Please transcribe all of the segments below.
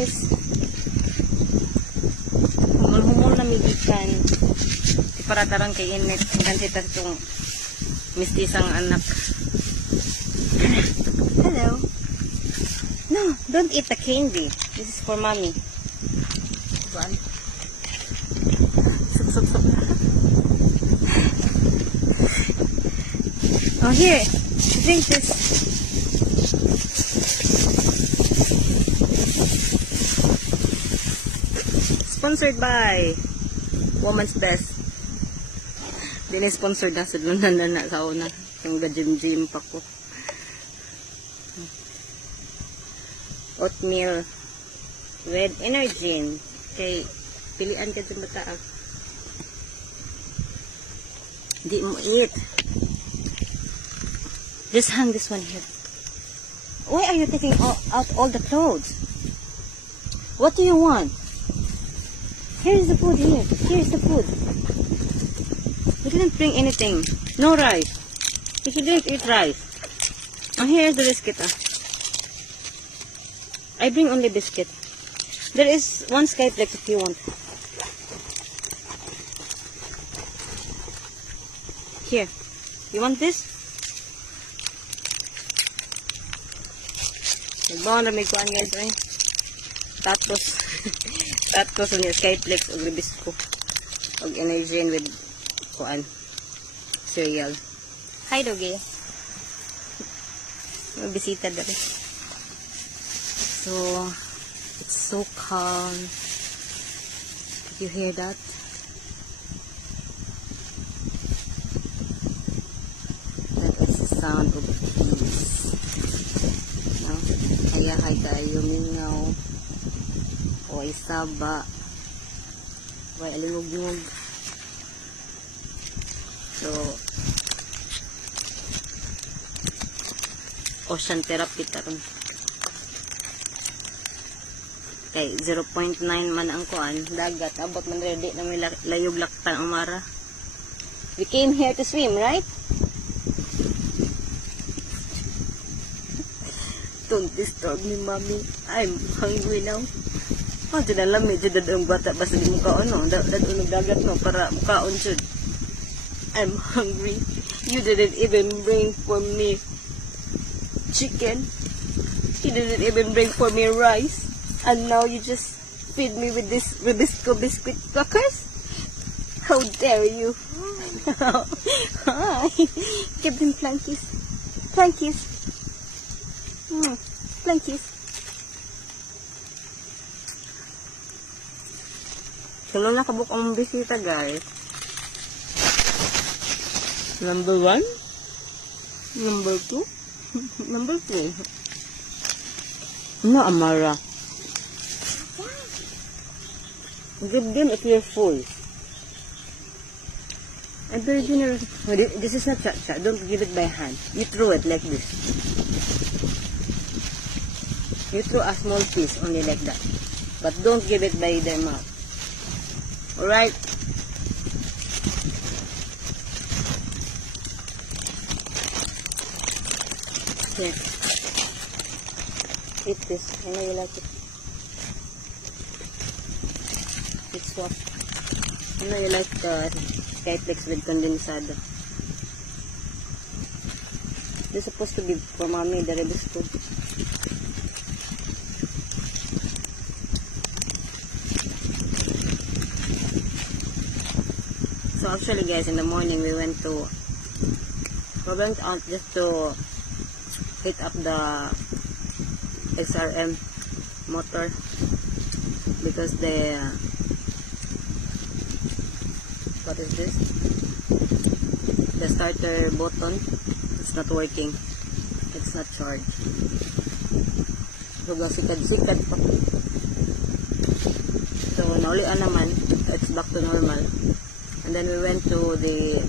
guys. Humul-humul na migikan. Di para tarang kay init. Ganti ta itong mistisang anak. Hello. No, don't eat the candy. This is for mommy. One. Sup. Oh, here. Drink this. Sponsored by Woman's Best. Dili sponsored na sa lunan na sa una. Yung gym pa ko. Oatmeal with energy. Kay pilian ka dyan bata. Di mo eat. Just hang this one here. Why are you taking out all the clothes? What do you want? Here's the food here. Here's the food. You didn't bring anything. No rice. If you didn't eat rice. Oh, here's the biscuit. I bring only biscuit. There is one Skyflex if you want. Here. You want this? Nagbawan na may kuhan guys eh. Tapos yung Skyflex o ribisco o energy with kuhan cereal. Hi doggy. May bisita dali. So it's so calm. Did you hear that? That is the sound of peace. No? Ayahay tayo mingaw. O isaba. Way alingog-ngog. So ocean therapy taron. Kay 0.9 man ang kuan, dagat. Abot man ready na may layog laktan ang mara. We came here to swim, right? Don't disturb me, mommy. I'm hungry now. Oh, dyan alam eh. Dyan ang bata. Basta di mukhaon, no? Dadunong dagat, no? Para mukhaon dyan. I'm hungry. You didn't even bring for me chicken. You didn't even bring for me rice. And now you just feed me with this Ribisco biscuit crackers? How dare you? Hi. Give them plankies. Plankies. Plankies. Salo na kabuk ang bisita guys. Number 1. Number 2. Number 3. No, Amara. Give them if you're full. I'm very generous. This is not cha-cha. Don't give it by hand. You throw it like this. You throw a small piece only like that. But don't give it by their mouth. Alright? Here. Eat this. I know you like it. It's what? I know you like Skyflex with condensado. This is supposed to be for mommy, the Ribisco. So actually guys, in the morning we went out just to heat up the SRM motor because the what is this? The starter button, it's not working. It's not charged. So sikad pa. So naulian naman, it's back to normal. And then we went to the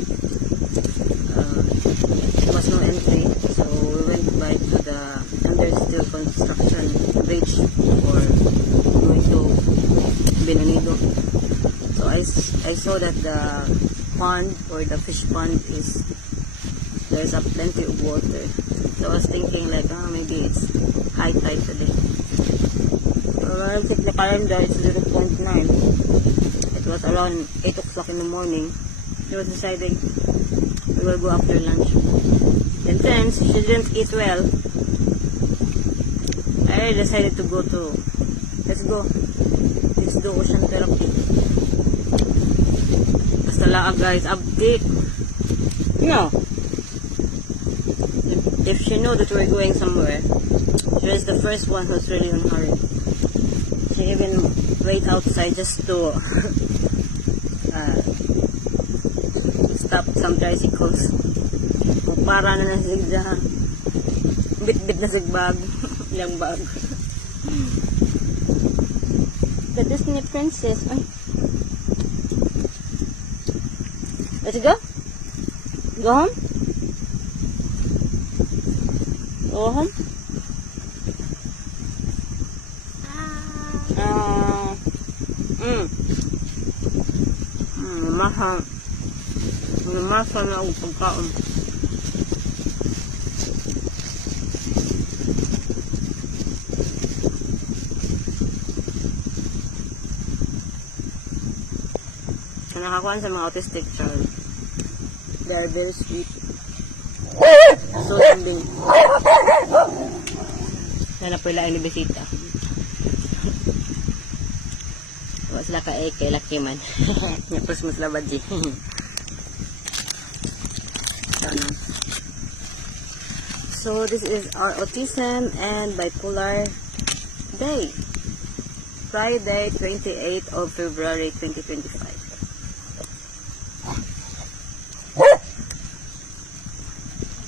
there was no entry, so we went by to the under steel construction bridge for going to Binanido. So I saw that the pond or the fish pond there's a plenty of water. So I was thinking like, maybe it's high tide today. Alright. When I checked the calendar, it's 0.9. It was around 8 o'clock in the morning. He was deciding we will go after lunch. And since she didn't eat well, I decided to go to, let's do ocean therapy. Basta lang guys, update. No. If she know that we're going somewhere, she was the first one who's really in a hurry. She even wait outside just to stop some tricycles. Para na nasigda. Bit-bit na sigbag. Ilang bag. The Disney princess. Ay. Let's go? Go home? Go home? Namasa na ang pagkaon. Nakakuha sa mga autistic child. They are very sweet. So sambing. Sana pala ang bisita. Wala sila kay laki man. Nyapos mo sila badji. So this is our autism and bipolar day. Friday, 28th of February 2025.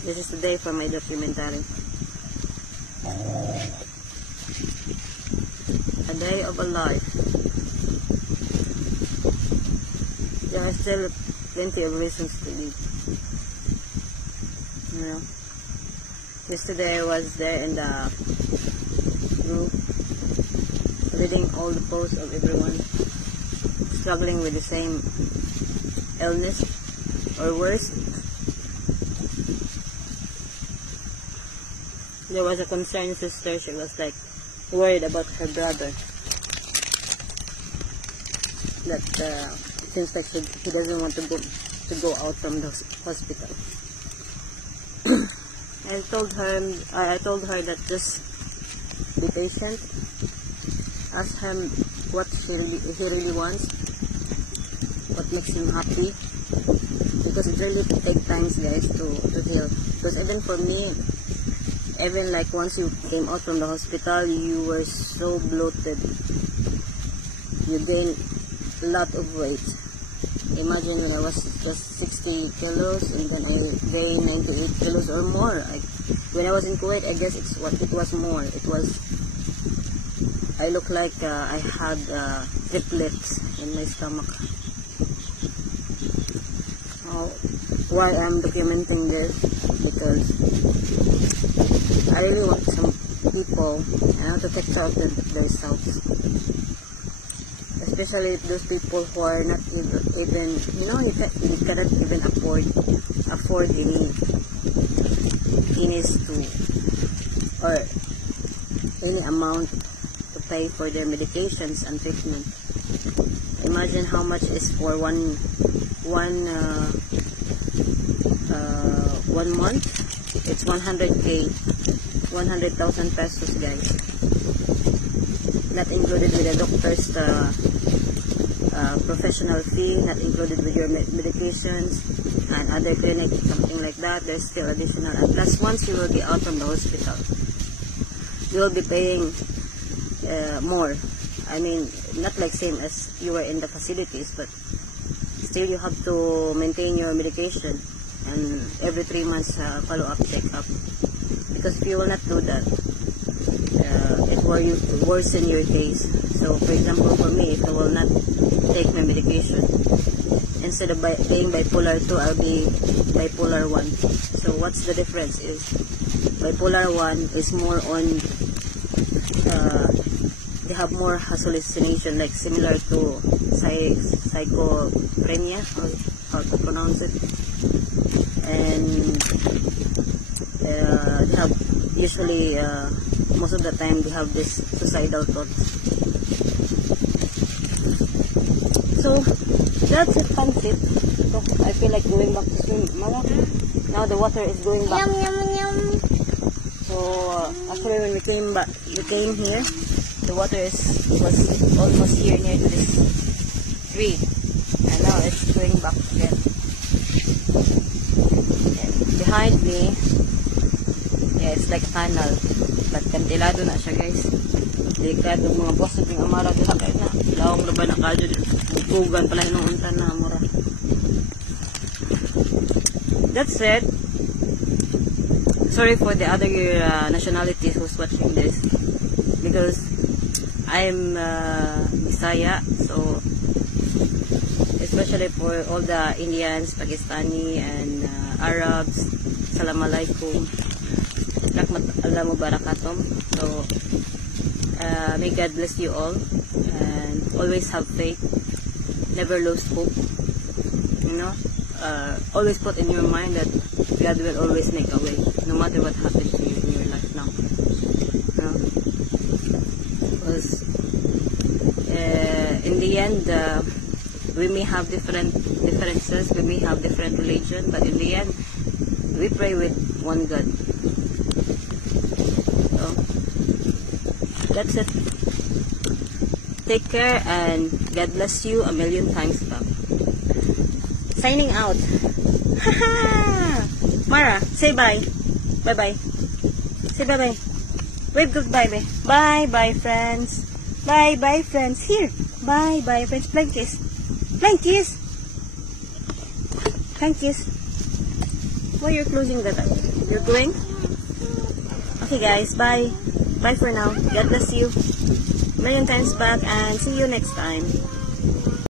This is the day for my documentary. A day of a life. There are still plenty of reasons to live. You know. Yesterday I was there in the group, reading all the posts of everyone struggling with the same illness or worse. There was a concerned sister. She was like worried about her brother. That it seems like he doesn't want to go out from the hospital. I told her that just be patient. Ask him what he really wants, what makes him happy, because it really takes time, guys, to heal. Because even for me, even like once you came out from the hospital, you were so bloated. You gained a lot of weight. Imagine when I was just 60 kilos and then I gained 98 kilos or more. When I was in Kuwait, I guess it was more. I look like I had triplets in my stomach. Why I'm documenting this? Because I really want some people to take care of themselves. Especially those people who are not even, you cannot even afford any guineas to, or any amount to pay for their medications and treatment. Imagine how much is for one month. It's 100,000 pesos, guys. Not included with the doctor's professional fee, not included with your medications and other clinics, something like that. There's still additional. And plus, once you will be out from the hospital, you will be paying more. I mean, not like same as you were in the facilities, but still you have to maintain your medication and every 3 months follow-up check-up. Because if you will not do that, it will worsen your case. So, for example, for me, if I will not take my medication, instead of being bipolar 2, I'll be bipolar 1. So, what's the difference is bipolar 1 is more on, they have more hallucination, like similar to schizophrenia, or how to pronounce it. And they have usually most of the time they have this suicidal thoughts. So that's it, Pansit. So I feel like going back to swim. Mama, now the water is going back. Yum, yum, yum. So actually when we came here, the water was almost here near to this tree, and now it's going back again. And behind me, yeah, it's like a tunnel, but kantilado na siya, guys. Delikado mga boss ng amara diha kay na. Lawong na ba na kadyo tugan pala nung untan na amara. That's it. Sorry for the other nationalities who's watching this, because I'm Bisaya, so especially for all the Indians, Pakistani, and Arabs, Salam Alaikum, Rahmat Allah Mubarakatum. So may God bless you all, and always have faith, never lose hope. You know, always put in your mind that God will always make a way, no matter what happens to you in your life now. You know? Because in the end, we may have differences, we may have different religion, but in the end, we pray with one God. So that's it. Take care, and God bless you a million times. Signing out. Mara, say bye. Bye bye. Say bye bye. Wave goodbye, bye. Bye bye, friends. Bye bye, friends. Here. Bye bye, friends. Flying kiss. Flying kiss. Flying kiss. Why you're closing that? You're going? Okay, guys. Bye. Bye for now. God bless you. Million times back, and see you next time.